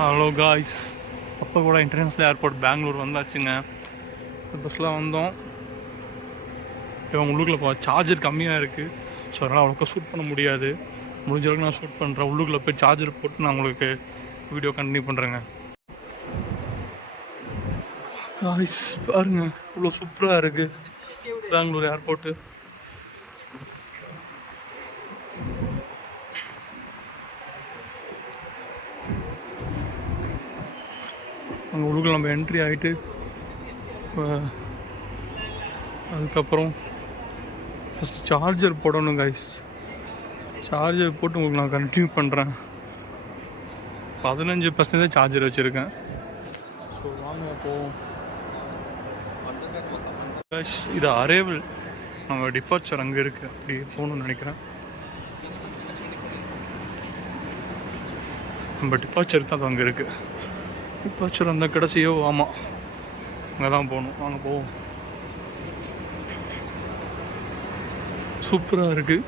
Hello guys, அப்போ கூட international airport Bangalore வந்தாச்சுங்க. பஸ்ஸில் வந்தோம். இப்போ உள்ளுக்குள்ளே சார்ஜர் கம்மியாக இருக்குது. ஸோ அதனால் அவ்வளோக்கா ஷூட் பண்ண முடியாது. முடிஞ்ச அளவுக்கு நான் ஷூட் பண்ணுறேன். உள்ளுக்குள்ளே போய் சார்ஜர் போட்டு நான் உங்களுக்கு வீடியோ கண்டினியூ பண்ணுறேங்க. காய்ஸ் பாருங்க, இவ்வளோ சூப்பராக இருக்குது பெங்களூர் ஏர்போர்ட்டு. அங்கே உள்ளுக்குள்ள நம்ம என்ட்ரி ஆகிட்டு அதுக்கப்புறம் ஃபஸ்ட்டு சார்ஜர் போடணும் காய்ஸ். சார்ஜர் போட்டு உங்களுக்கு நான் கண்டினியூ பண்ணுறேன். 15% சார்ஜர் வச்சுருக்கேன். ஸோ வாங்க போவோம். காய்ஸ் இது அரைவல், நம்ம டிபார்ச்சர் அங்கே இருக்குது. அப்படி போகணுன்னு நினைக்கிறேன். நம்ம டிபார்ச்சர் தான் அது அங்கே இருக்குது. டிபார்ச்சர் அந்த கடைசியோ, ஆமாம் அங்கே தான் போகணும். வாங்க போவோம். சூப்பராக இருக்குது.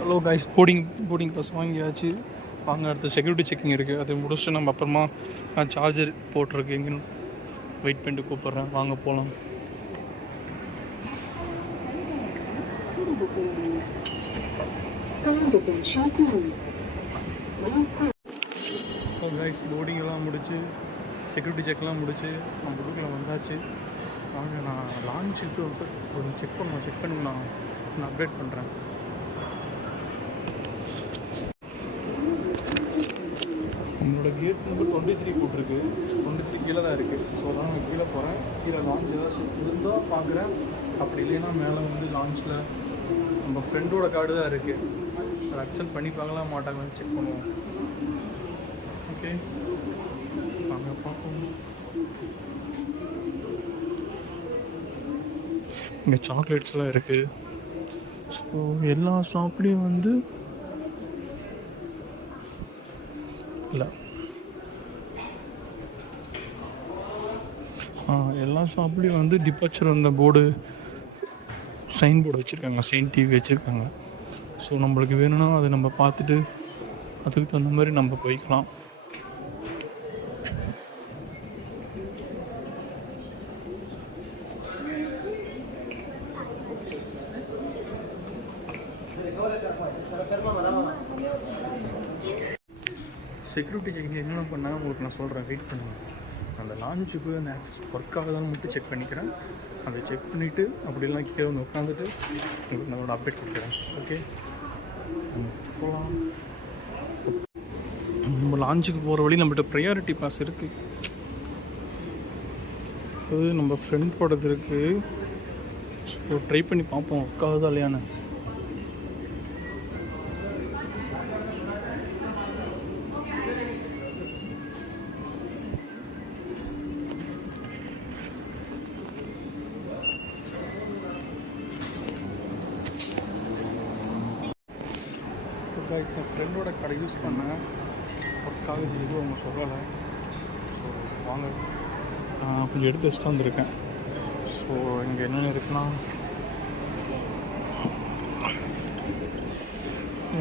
ஹலோ கைஸ், போர்டிங் பாஸ் வாங்கியாச்சு. வாங்க, அடுத்த செக்யூரிட்டி செக்கிங் இருக்குது. அதை முடிச்சுட்டு நம்ம அப்புறமா சார்ஜர் போட்டிருக்கு எங்கேன்னு வெயிட் பண்ணிட்டு கூப்பிட்றேன். வாங்க போகலாம். கைஸ், போர்டிங்கெல்லாம் முடிச்சு செக்யூரிட்டி செக்லாம் முடிச்சு நம்ம புக்கில் வந்தாச்சு. வாங்க, நான் லான்ச்சுக்கு ஒரு செக் பண்ணி நான் அப்டேட் பண்ணுறேன். நம்மளோட கேட் நம்பர் 23 போட்டிருக்கு. 23 கீழே தான் இருக்குது. ஸோ அதான் நான் கீழே போகிறேன். கீழே லான்ச் ஏதாச்சும் இருந்தால் பார்க்குறேன். அப்படி இல்லைன்னா மேலே வந்து லான்ச்சில் நம்ம ஃப்ரெண்டோட கார்டு தான் இருக்குது. அதை அக்செப்ட் பண்ணி பார்க்கலாம் மாட்டாங்கன்னு செக் பண்ணுவோம். ஓகே, வாங்க பார்ப்போம். இங்கே சாக்லேட்ஸ்லாம் இருக்குது. ஸோ எல்லா ஷாப்லேயும் வந்து இல்லை, எல்லா ஷாப்லேயும் வந்து டிபார்ச்சர் வந்த போர்டு, சைன் போர்டு வச்சுருக்காங்க, சைன் டிவி வச்சுருக்காங்க. ஸோ நம்மளுக்கு வேணும்னா அதை நம்ம பார்த்துட்டு அதுக்கு தகுந்த மாதிரி நம்ம போய்க்கலாம். செக்யூரிட்டி செக்கிங் என்னென்ன பண்ணால் உங்களுக்கு நான் சொல்கிறேன், வெயிட் பண்ணுங்கள். அந்த லான்ச்சுக்கு அந்த ஆக்சஸ் ஒர்க் ஆகுதான்னு மட்டும் செக் பண்ணிக்கிறேன். அதை செக் பண்ணிவிட்டு அப்படிலாம் கீழே வந்து உட்காந்துட்டு உங்களுக்கு நான் அப்டேட் கொடுக்குறேன். ஓகே, போகலாம். நம்ம லான்ச்சுக்கு போகிற வழி நம்மகிட்ட ப்ரையாரிட்டி பாஸ் இருக்குது. அது நம்ம ஃப்ரெண்டோடது இருக்குது. ஸோ ட்ரை பண்ணி பார்ப்போம் ஒர்க் ஆகுதா இல்லையான்னு. என் ஃப்ரெண்டோட கடை யூஸ் பண்ணேன், ஒர்க் ஆகுது, எதுவும் அவங்க சொல்லலை. ஸோ வாங்க, கொஞ்சம் எடுத்து வச்சுட்டு வந்திருக்கேன். ஸோ இங்கே என்னென்ன இருக்குன்னா,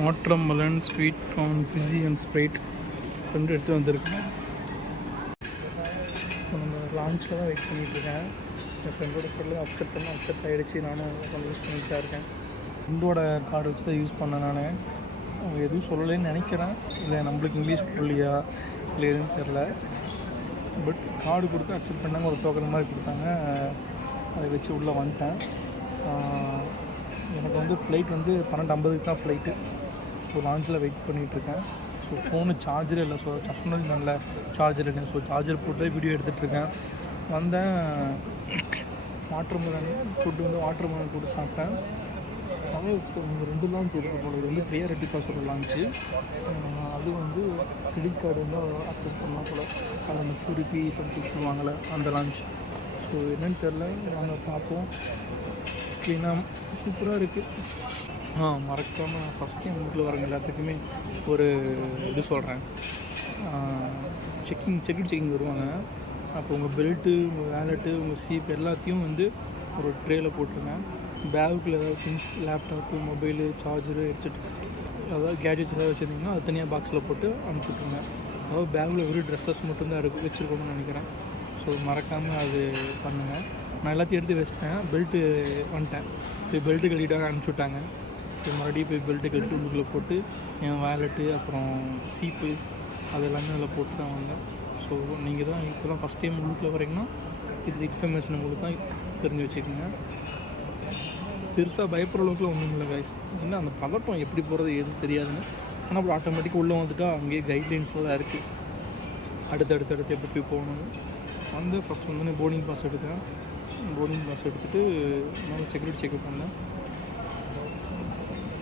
watermelon, sweet corn, fizzy and Sprite 2 எடுத்து வந்திருக்கேன். நம்ம லான்ச்சில் தான் வெயிட் பண்ணிகிட்ருக்கேன். என் ஃப்ரெண்டோட பொருள் அக்செப்ட் ஆகிடுச்சு. நானும் கொஞ்சம் யூஸ் பண்ணிட்டு தான் இருக்கேன். ஃப்ரெண்டோட கார்டு வச்சு தான் யூஸ் பண்ணேன். நான் அவங்க எதுவும் சொல்லலைன்னு நினைக்கிறேன். இல்லை நம்மளுக்கு இங்கிலீஷ் புரியலையா இல்லை எதுவும் தெரில. பட் கார்டு கொடுத்து அக்செப்ட் பண்ணாங்க. ஒரு டோக்கன் மாதிரி கொடுத்தாங்க. அதை வச்சு உள்ளே வந்துட்டேன். எனக்கு வந்து ஃப்ளைட் வந்து 12:50 தான் ஃப்ளைட்டு. ஸோ லான்ச்சில் வெயிட் பண்ணிகிட்ருக்கேன். ஸோ ஃபோனு சார்ஜரே இல்லை. ஸோ சொன்னது நல்ல சார்ஜர் இருக்கேன். ஸோ சார்ஜர் போட்டு வீடியோ எடுத்துகிட்ருக்கேன். வந்தேன். வாட்டர்மெலன் ஃபுட்டு வந்து வாட்டர்மெலன் போட்டு சாப்பிட்டேன். நிறைய வச்சுருக்காங்க. 2 லான்ச் இருக்குது போல. இது வந்து ப்ரையாரிட்டி பாஸோட லான்ச்சு. அது வந்து கிரெடிட் கார்டு வந்து அக்சஸ் பண்ணலாம் போல். அது அந்த ₹2 சம்திங் சொல்லுவாங்கள்ல, அந்த லான்ச். ஸோ என்னென்னு தெரில, நாங்கள் பார்ப்போம். க்ளீனாக சூப்பராக இருக்குது. மறக்காமல் நான் ஃபஸ்ட் டைம் வீட்டில் வரவங்க எல்லாத்துக்குமே ஒரு இது சொல்கிறேன். செக்யூரிட்டி செக்கிங் வருவாங்க. அப்போ உங்கள் பெல்ட்டு, உங்கள் வேலெட்டு, உங்கள் சீப் எல்லாத்தையும் வந்து ஒரு ட்ரேயில் போட்டுருங்க. பேகுக்குள்ள ஏதாவது things, laptop, mobile, charger, headset, அதாவது கேஜெட்ஸ் ஏதாவது வச்சுருந்தீங்கன்னா அது தனியாக பாக்ஸில் போட்டு அனுப்பிச்சுட்ருங்க. அதாவது பேக்கில் வெறும் ட்ரெஸ்ஸஸ் மட்டும்தான் வச்சுருக்கோம்னு நினைக்கிறேன். ஸோ மறக்காமல் அது பண்ணுங்கள். நான் எல்லாத்தையும் எடுத்து வச்சிட்டேன். பெல்ட்டு வந்துட்டேன். இப்போ பெல்ட்டு கட்டிட்டாங்க, அனுப்பிச்சுட்டாங்க. இப்போ மறுபடியும் போய் பெல்ட்டு கட்டிட்டு உள்ளுக்குள்ளே போட்டு என் வேலெட்டு அப்புறம் சீப்பு அது எல்லாமே அதில் போட்டு தான் வந்தேன். ஸோ நீங்கள் தான் இப்போ தான் ஃபஸ்ட் டைம் உள்ளுக்குள்ளே வரீங்கன்னா இது இன்ஃபர்மேஷன் உங்களுக்கு தான் தெரிஞ்சு வச்சுக்கோங்க. பெருசாக பயப்படுற அளவுக்குலாம் ஒன்றும் இல்லை கைஸ். ஏன்னா அந்த பதட்டம் எப்படி போகிறது எதுவும் தெரியாதுன்னு. ஆனால் அப்புறம் ஆட்டோமேட்டிக்காக உள்ளே வந்துட்டால் அங்கேயே கைட்லைன்ஸ்லாம் இருக்குது. அடுத்தடுத்து எப்படி போகணுன்னு வந்து ஃபஸ்ட் வந்து போர்டிங் பாஸ் எடுத்தேன். போர்டிங் பாஸ் எடுத்துகிட்டு நான் செக்யூரிட்டி செக்அப் பண்ணேன்.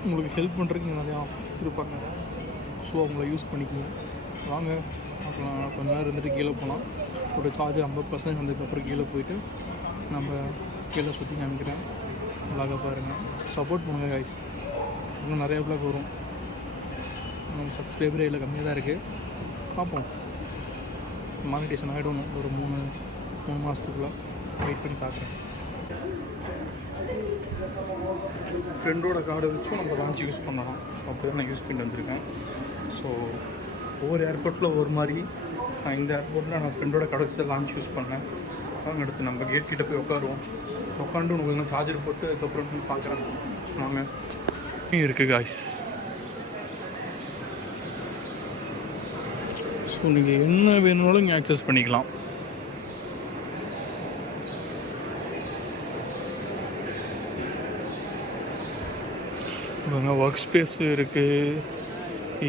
உங்களுக்கு ஹெல்ப் பண்ணுறதுக்கு இங்கே நிறையா இருப்பாங்க. ஸோ அவங்கள யூஸ் பண்ணிக்கணும். வாங்க அப்புறம் கொஞ்ச நேரம் இருந்துட்டு கீழே போகலாம். ஒரு சார்ஜர் 50% வந்ததுக்கப்புறம் கீழே போயிட்டு நம்ம கீழே சுற்றி காமிக்கிறேன். விளாக பாருங்கள், சப்போர்ட் பண்ணுங்கள் கைஸ். இன்னும் நிறையா விளாக் வரும். சப்ஸ்கிரைபரே இல்லை, கம்மியாக தான் இருக்குது. பார்ப்போம், மானிட்டேஷன் ஆகிடும் ஒரு 3 மாதத்துக்குள்ளே. வெயிட் பண்ணி பார்க்குறேன். ஃப்ரெண்டோட கார்டை வச்சும் நம்ம லான்ச் யூஸ் பண்ணலாம். அப்படி தான் நான் யூஸ் பண்ணிட்டு வந்திருக்கேன். ஸோ ஒவ்வொரு ஏர்போர்ட்டில் ஒரு மாதிரி. நான் இந்த ஏர்போர்ட்டில் நான் ஃப்ரெண்டோட கடை வச்சு லான்ச் யூஸ் பண்ணேன். அங்கே அடுத்து நம்ம கேட் கிட்டே போய் உட்காருவோம். உட்காந்து உங்களுக்கு சார்ஜர் போட்டு அதுக்கப்புறம் பார்க்குறேன். வாங்க, இருக்குது காய்ஸ். ஸோ நீங்கள் என்ன வேணுனாலும் இங்கே ஆக்சஸ் பண்ணிக்கலாம். ஒர்க் ஸ்பேஸு இருக்குது,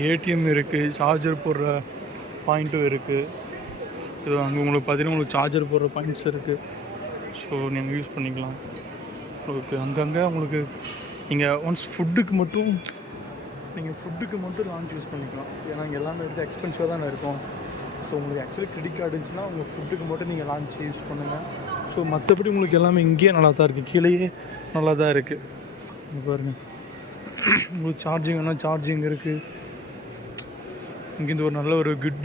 ஏடிஎம் இருக்குது, சார்ஜர் போடுற பாயிண்ட்டும் இருக்குது. இது அங்கே உங்களுக்கு பார்த்தீங்கன்னா உங்களுக்கு சார்ஜர் போடுற பாயிண்ட்ஸ் இருக்குது. ஸோ நீங்கள் யூஸ் பண்ணிக்கலாம். ஓகே, அங்கங்கே உங்களுக்கு நீங்கள் ஒன்ஸ் ஃபுட்டுக்கு மட்டும் லான்ச் யூஸ் பண்ணிக்கலாம். ஏன்னா இங்கே எல்லாமே வந்து எக்ஸ்பென்சிவாக தானே இருக்கும். ஸோ உங்களுக்கு ஆக்சுவலி கிரெடிட் கார்டு இருந்துச்சுன்னா உங்கள் ஃபுட்டுக்கு மட்டும் நீங்கள் லான்ச் யூஸ் பண்ணுங்கள். ஸோ மற்றபடி உங்களுக்கு எல்லாமே இங்கேயே நல்லா தான் இருக்குது, கீழேயே நல்லா தான் இருக்குது. பாருங்கள், உங்களுக்கு சார்ஜிங் வேணால் சார்ஜிங் இருக்குது. இங்கேருந்து ஒரு நல்ல ஒரு குட்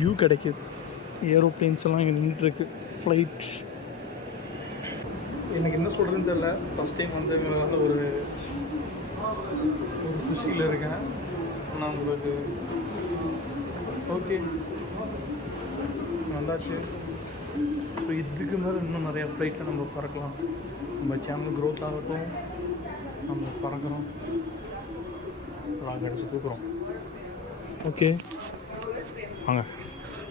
வியூ கிடைக்கிது. ஏரோப்ளேன்ஸ் எல்லாம் இங்கே நின்றுருக்கு, ஃப்ளைட். எனக்கு என்ன சொல்கிறதுன்னு தெரியல. ஃபஸ்ட் டைம் வந்து ஒரு குஷியில் இருக்கேன். ஆனால் உங்களுக்கு ஓகே நல்லாச்சு. ஸோ இதுக்கு மேலே இன்னும் நிறையா ஃப்ளைட்டில் நம்ம பறக்கலாம். நம்ம சேனல் க்ரோத் ஆகட்டும், நம்ம பறக்கிறோம், நாங்கள் அடிச்சு தூக்குறோம். ஓகே வாங்க,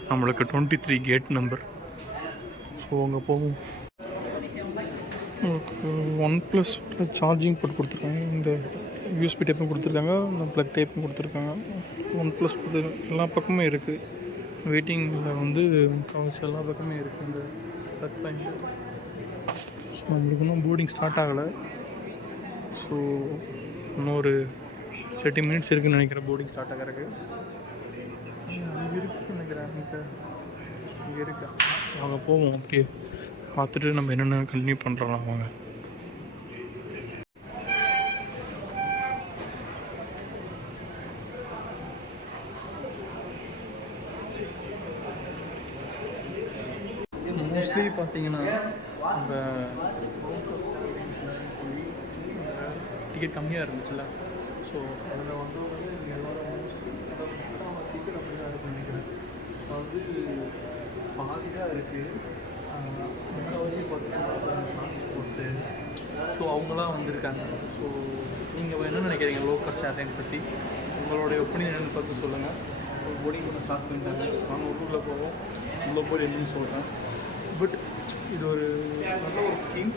நம்மளுக்கு 23 கேட் நம்பர். ஸோ அங்கே போகும். உங்களுக்கு OnePlus சார்ஜிங் போட்டு கொடுத்துருக்காங்க. இந்த யூஎஸ்பி டைப்பும் கொடுத்துருக்காங்க, இந்த ப்ளக் டைப்பும் கொடுத்துருக்காங்க. OnePlus எல்லா பக்கமே இருக்குது. வெயிட்டிங்கில் வந்து கவர்ஸ் எல்லா பக்கமே இருக்குது. இந்த ப்ளக் பாயிண்ட். ஸோ நம்மளுக்கு இன்னும் போர்டிங் ஸ்டார்ட் ஆகலை. ஸோ இன்னொரு 30 மினிட்ஸ் இருக்குதுன்னு நினைக்கிறேன் போர்டிங் ஸ்டார்ட் ஆகிறதுக்கு. அங்கே இருக்குன்னு நினைக்கிறேன். இங்கே இருக்கா? அங்கே போவோம், அப்படியே பார்த்துட்டு நம்ம என்னென்ன கண்டினியூ பண்ணுறோம். வாங்க. மோஸ்ட்லி பார்த்தீங்கன்னா இந்த டிக்கெட் கம்மியாக இருந்துச்சுல்ல, ஸோ அதில் வந்து எல்லோரும் மோஸ்ட்லி சீக்கிரம் அப்படி தான் இருக்கும் நினைக்கிறேன். அதாவது பாதி தான் இருக்குது. முக்கால்வாசி பார்த்தீங்கன்னா சாங்ஸ் போட்டு ஸோ அவங்களாம் வந்திருக்காங்க. ஸோ நீங்கள் என்ன நினைக்கிறீங்க லோ காஸ்ட் ஏர்லைன் பற்றி? உங்களுடைய ஒப்பீனியன் என்னென்னு பார்த்து சொல்லுங்கள். போர்டிங் பண்ண ஸ்டார்ட் பண்ணிட்டாங்க. நாங்கள் உள்ளே போவோம், உள்ளே போய் என்னன்னு சொல்கிறேன். பட் இது ஒரு நல்ல ஒரு ஸ்கீம்.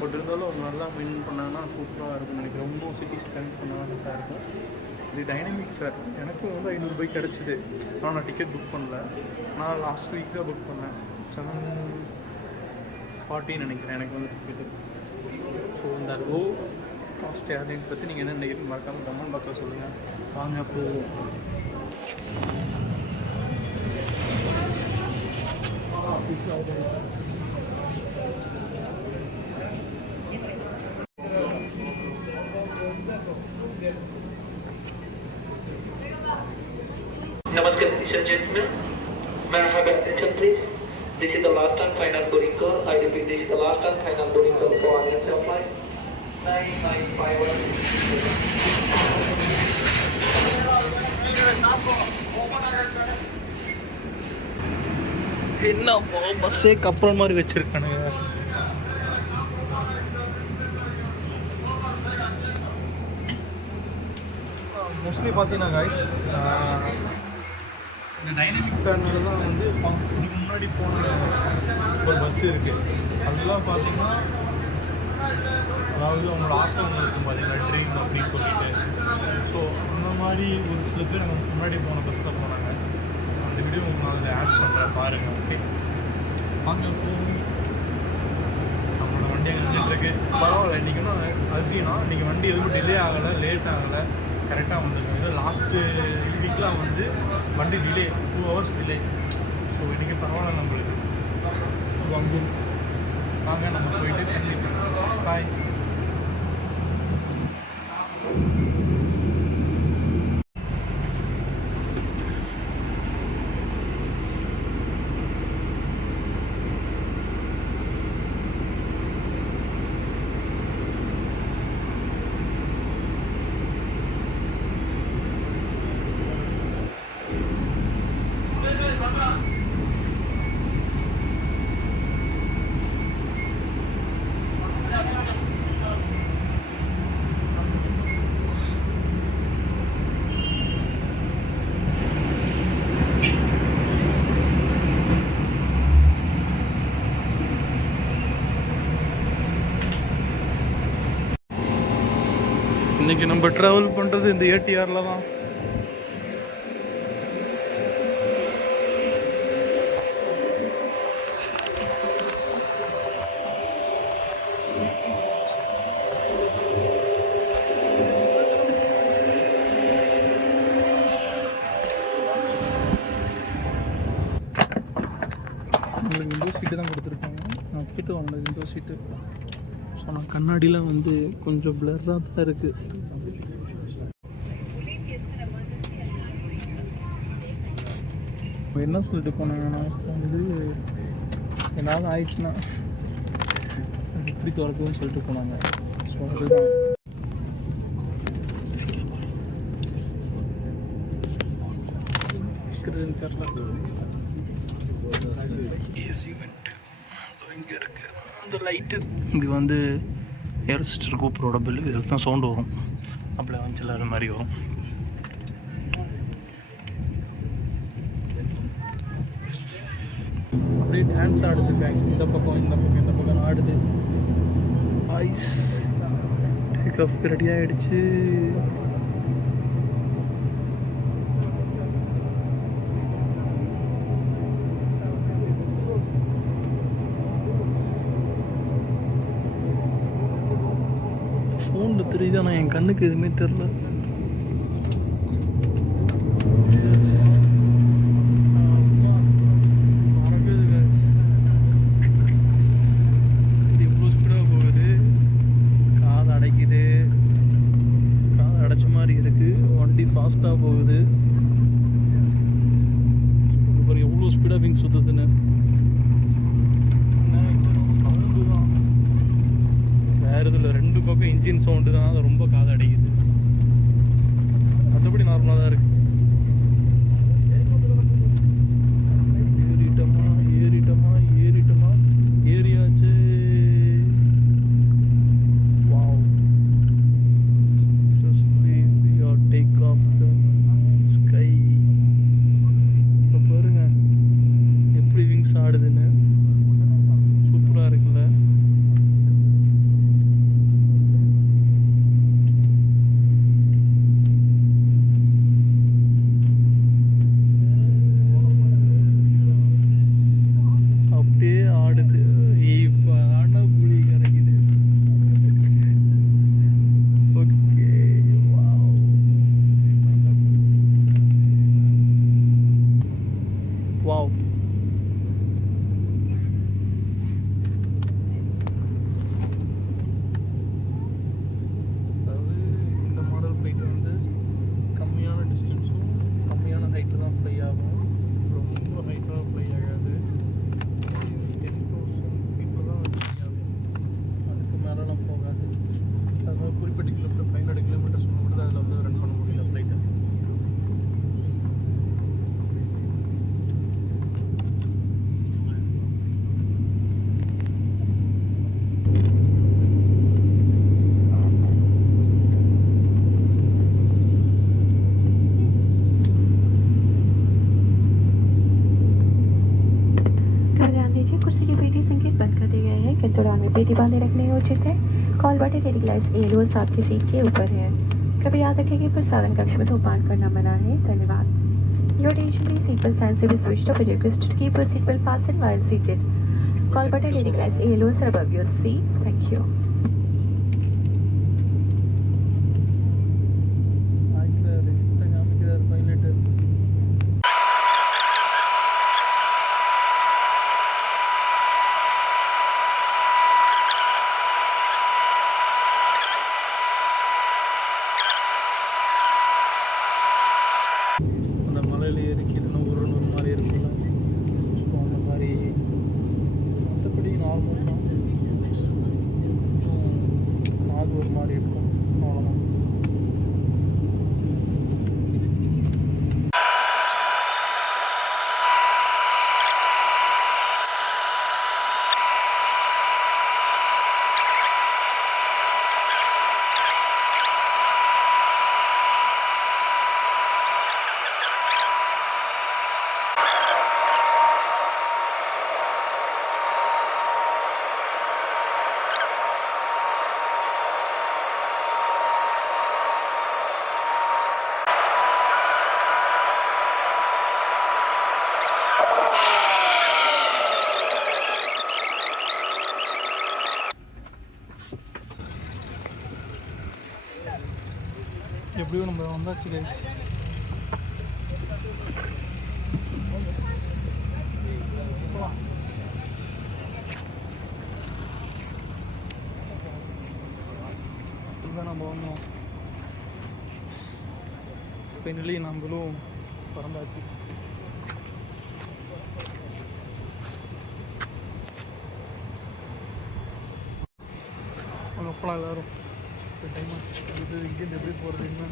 பட் இருந்தாலும் அவங்க நல்லா மெயின்டைன் பண்ணாங்கன்னா சூப்பராக இருக்கும்னு நினைக்கிறேன். இன்னும் சிட்டிஸ் கனெக்ட் பண்ணால் கரெக்டாக இருக்கும். இது டைனமிக் ஃபேர். எனக்கும் வந்து 500 ரூபாய்க்கு கிடச்சிது. ஆனால் நான் டிக்கெட் புக் பண்ணல. நான் லாஸ்ட் வீக் தான் புக் பண்ணேன். 740 நினைக்கிறேன் எனக்கு வந்து டிக்கெட்டு. ஸோ இந்த லோ காஸ்ட் ஏர்லைன் பற்றி நீங்கள் என்ன நினைக்கிறீங்க மறக்காமல் கமெண்ட் பாக்ஸில் சொல்லுங்கள். வாங்க போவோம். Namaskar, ladies and gentlemen. May I have your attention, please? This is the last and final boarding call. I repeat, this is the last and final boarding call for Anian Flight 9951. என்ன பஸ்ஸே கப்பல் மாதிரி வச்சிருக்கானுங்க. Mostly பார்த்தீங்கன்னா guys இந்த dynamic ஃபேர்னால தான் வந்து இதுக்கு முன்னாடி போன ஒரு பஸ் இருக்குது. அதெல்லாம் பார்த்தீங்கன்னா அதாவது அவங்களோட ஆசை ஒன்று இருக்கும் பார்த்தீங்கன்னா ட்ரெயின் அப்படின்னு சொல்லிட்டு. ஸோ அந்த மாதிரி ஒரு சில பேர் அவங்க முன்னாடி போன பஸ்ஸில் போனாங்க. அந்த வீடியோ உங்களுக்கு நான் அதில் ஆட் பண்ணுறேன் பாருங்கள். ஓகே அங்கே போகும் நம்மளோட வண்டி அங்கே நின்றுட்டுருக்கு. பரவாயில்ல, இன்றைக்கி ஒன்றும் அரிசினா இன்றைக்கி வண்டி எதுவும் டிலே ஆகலை, லேட் ஆகலை, கரெக்டாக வந்துருக்கு. ஏதோ லாஸ்ட்டு வீக்கெலாம் வந்து வண்டி டிலே 2 hours டிலே. ஸோ இன்றைக்கி பரவாயில்ல நம்மளுக்கு. வாங்க நம்ம போயிட்டு கண்டிப்பாக பாய். இன்றைக்கி நம்ம ட்ராவல் பண்ணுறது இந்த ஏடிஆரில் தான். உங்களுக்கு விண்டோ சீட்டு தான் கொடுத்துருக்காங்க. நான் கேட்டு வாங்கினேன் விண்டோ சீட்டு. ஸோ நான் கண்ணாடியில் வந்து கொஞ்சம் பிளர்ராக தான் இருக்குது. என்ன சொல்லிட்டு போனாங்கன்னா வந்து ஏதாவது ஆயிடுச்சுன்னா எப்படி திறக்குதுன்னு சொல்லிட்டு போனாங்க. ஸோ அதுதான் தெரில. ஏசி வெண்ட் இங்கே இருக்குது. இந்த லைட்டு இது வந்து ஏர் சிஸ்டர் கூப்பரோட பில்லு. இதில் தான் சவுண்டு வரும். அப்படியே வந்துச்சுல அது மாதிரி வரும். அப்படியே டான்ஸ் ஆடுது கைஸ். இந்த பக்கம் ஆடுது. ஐஸ் டேக் ஆஃப் ரெடி ஆகிடுச்சு. ஃபோனில் தெரியுது, ஆனால் என் கண்ணுக்கு எதுவுமே தெரில. ஃபாஸ்ட்டாக போகுது. அப்புறம் எவ்வளோ ஸ்பீடாக விங் சுற்றுதுன்னு சவுண்டு தான். வேறு இதில் 2 பக்கம் இன்ஜின் சவுண்டு தான். அது ரொம்ப காது அடைக்குது. மற்றபடி நார்மலாக தான் இருக்குது. ஏறிட்டோமா ஏறியாச்சு. Take off the sky. இப்போ பாருங்க எப்படி விங்ஸ் ஆடுதுன்னு. சூப்பராக இருக்குல்ல. அப்படியே ஆடுது. இப்போ ஆனா புளி கரைக்குது. Okay wow. அதாவது இந்த மாடல் ஃப்ளைட் வந்து கம்மியான டிஸ்டன்ஸும் கம்மியான ஹைட்டில் தான் ஃப்ளை ஆகும். ரொம்ப ஹைட்டாக ஃப்ளை ஆகாது. के दौरान भी पेटी बांधे रखनी उचित है। कॉल बटन यदि ग्लास एलोस आपकी सीट के ऊपर है। कृपया याद रखें कि प्रसाधन कक्ष में धूमपान करना मना है। धन्यवाद। Your attention please, seatbelt signs will be switched off. Request to keep your seatbelt fastened while seated. Call button yelling lights ALOs are above your seat. Thank you. அந்த மலையில் ஏறிக்கிதுன்னா ஒரு மாதிரி இருக்குல்ல, ஸோ அந்த மாதிரி மற்றபடி நார்மல் தான். அது ஒரு மாதிரி இருக்கும், அவ்வளோதான். எப்படியும் நம்ம வந்தாச்சு கைஸ். இதுதான் நம்ம வந்தோம். ஃபைனலி நம்மளும் பறந்தாச்சு. அவங்க அப்பலாம் எல்லோரும் டைம் இது இங்கேருந்து எப்படி போகிறதுன்னு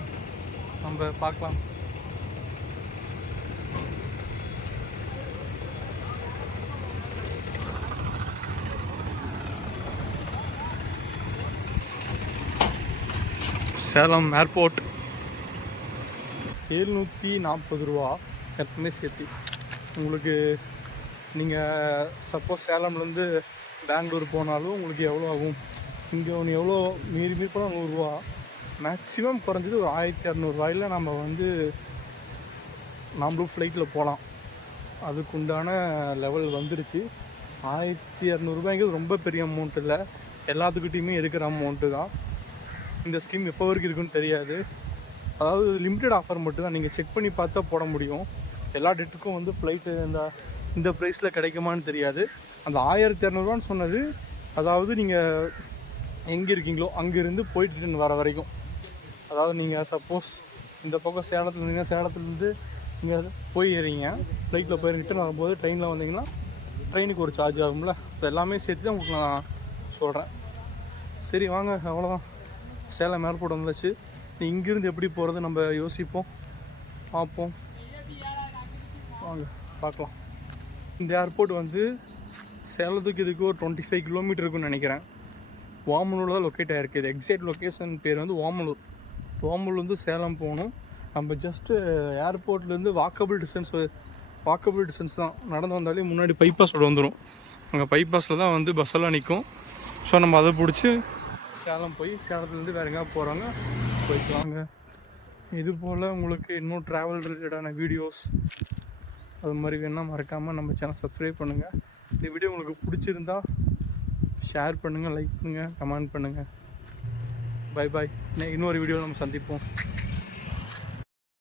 நம்ம பார்க்கலாம். சேலம் ஏர்போர்ட் 740 ரூபா எப்பவுமே சேர்த்து. உங்களுக்கு நீங்கள் சப்போஸ் சேலம்லேருந்து பெங்களூர் போனாலும் உங்களுக்கு எவ்வளோ ஆகும்? இங்கே ஒன்று எவ்வளோ மீறி போனால் 100 ரூபா, மேக்ஸிமம் குறைஞ்சது ஒரு 1200 நம்ம நம்மளும் ஃப்ளைட்டில் போகலாம். அதுக்கு உண்டான லெவல் வந்துருச்சு. 1200 ரூபாய்ங்கிறது ரொம்ப பெரிய அமௌண்ட் இல்லை, எல்லாத்துக்கிட்டையுமே இருக்கிற அமௌண்ட்டு தான். இந்த ஸ்கீம் எப்போ வரைக்கும் இருக்குன்னு தெரியாது. அதாவது லிமிட்டட் ஆஃபர் மட்டும் தான், நீங்கள் செக் பண்ணி பார்த்தா போட முடியும். எல்லா டேட்டுக்கும் ஃப்ளைட்டு இந்த ப்ரைஸில் கிடைக்குமான்னு தெரியாது. அந்த 1200 சொன்னது அதாவது நீங்கள் எங்கே இருக்கீங்களோ அங்கேருந்து போயிட்டு வர வரைக்கும். அதாவது நீங்கள் சப்போஸ் இந்த பக்கம் சேலத்தில் இருந்தீங்கன்னா சேலத்துலேருந்து நீங்கள் போய் ஏறிங்க, ஃப்ளைட்டில் போய் ரிட்டர்ன் வரும்போது ட்ரெயினில் வந்தீங்கன்னா ட்ரெயினுக்கு ஒரு சார்ஜ் ஆகும்ல. இப்போ எல்லாமே சேர்த்து தான் உங்களுக்கு நான் சொல்கிறேன். சரி வாங்க, அவ்வளோதான். சேலம் ஏர்போர்ட் வந்துச்சு. இங்கேருந்து எப்படி போகிறது நம்ம யோசிப்போம், பார்ப்போம். வாங்க பார்க்கலாம். இந்த ஏர்போர்ட் சேலத்துக்கு இதுக்கு ஒரு 25 கிலோமீட்டர் இருக்குன்னு நினைக்கிறேன். ஓமலூர் தான் லொக்கேட் ஆகிருக்கு. இது எக்ஸாக்ட் லொக்கேஷன் பேர் ஓமலூர். ஓமலூர்லேருந்து சேலம் போகணும். நம்ம ஜஸ்ட்டு ஏர்போர்ட்லேருந்து வாக்கபிள் டிஸ்டன்ஸ் தான். நடந்து வந்தாலே முன்னாடி பைபாஸ் ரோடு வந்துடும். அங்கே பைபாஸில் தான் பஸ்ஸெல்லாம் நிற்கும். ஸோ நம்ம அதை பிடிச்சி சேலம் போய் சேலத்துலேருந்து வேறு எங்கேயா போகிறாங்க போய்க்கலாங்க. இது போல் உங்களுக்கு இன்னும் ட்ராவல் ரிலேட்டடான வீடியோஸ் அது மாதிரி வேணால் மறக்காமல் நம்ம சேனல் சப்ஸ்கிரைப் பண்ணுங்கள். இந்த வீடியோ உங்களுக்கு பிடிச்சிருந்தா ஷேர் பண்ணுங்கள், லைக் பண்ணுங்கள், கமெண்ட் பண்ணுங்கள். Bye bye. இன்னொரு வீடியோவில் நம்ம சந்திப்போம்.